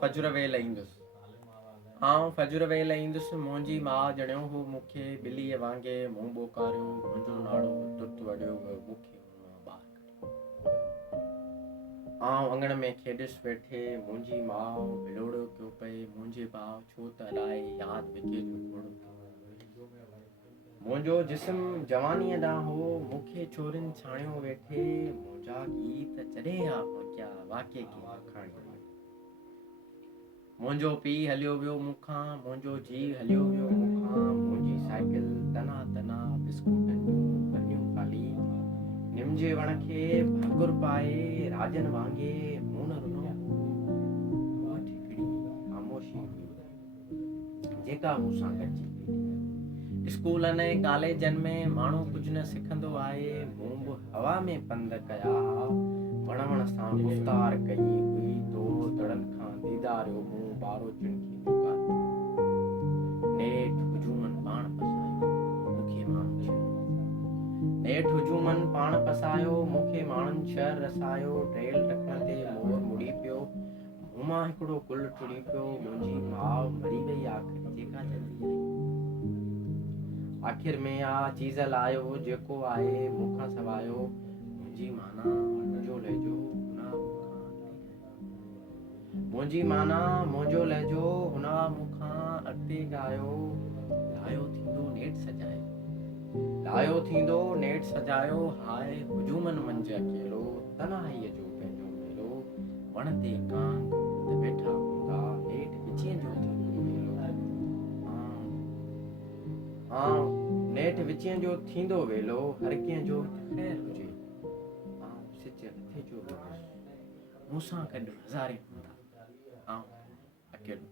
फजुर वेल ईंदुसि। फजुर वेल ईंदुसि, मुंहिंजी माउ ॼणियो हो मूंखे, ॿिलीअ वांगुरु मुंहुं ॿोकारियो, मुंहिंजो नाड़ो तुत वॾियो मूंखे हुन मां ॿार कढियो। अंगण में खेॾुसि वेठे, मुंहिंजी माउ भिलोड़ो पियो पए, मुंहिंजे भाउ छो त अलाए यादि विके जो घोड़ो पियो। मुंहिंजो जिस्म जवानीअ ॾांहुं हो, मूंखे छोरिन छाणियो वेठे, मुंहिंजा गीत जॾहिं आ वाके खे आखाणियो। मुंहिंजो पीउ हलियो वियो मूंखां, मुंहिंजो जीउ हलियो वियो मूंखां, मुंहिंजी साइकिल तना तना बिस्कुटनि जूं भरियूं ख़ाली, निम जे वण खे भाकुर पाए राजन वांगुरु मूं न रुनो। उहा ठिकड़ी ख़ामोशी हुई जेका मूंसां गॾिजी वेठी। स्कूलनि ऐं कॉलेजनि में माण्हू कुझु न सिखंदो आहे, मूं बि हवा में पंध कया हुआ, वण वण सां गुफ़्तार कई हुई, तोड़ तड़नि खां दीदारियो मूं ॿारो चिणकी मुकायो। नेठि हुजूमनि पाण पसायो मूंखे माण्हू छह, नेठि हुजूमनि पाण पसायो मूंखे माण्हुनि छह रसायो, ट्रेल टकण ते मोर मुड़ी पियो, मूं मां हिकिड़ो गुल टुड़ी पियो, मुंहिंजी माउ मरी वई आख़िर जेका जल्दी आई। आख़िर में आ चीज़ लायो जेको आहे मूंखां सवायो, मुंहिंजी माना मुंहिंजो लहजो हुन मुंहिंजी माना मुंहिंजो लहजो हुन मूंखां अॻिते ॻायो। लायो थींदो नेठि सजायो, लायो थींदो नेठि सजायो, हाय हुजूमनि मंझि अकेलो, तन्हाईअ जो पंहिंजो मेलो, वण ते कांग त वेठा हूंदा, नेठि विचीअ जो थींदो वेलो। नेठि विचीअ जो थींदो वेलो, हर कंहिं जो ख़ैरु हुजे, सिज हथे जो मूंसां गॾु हज़ारे हूंदा, अकेलो।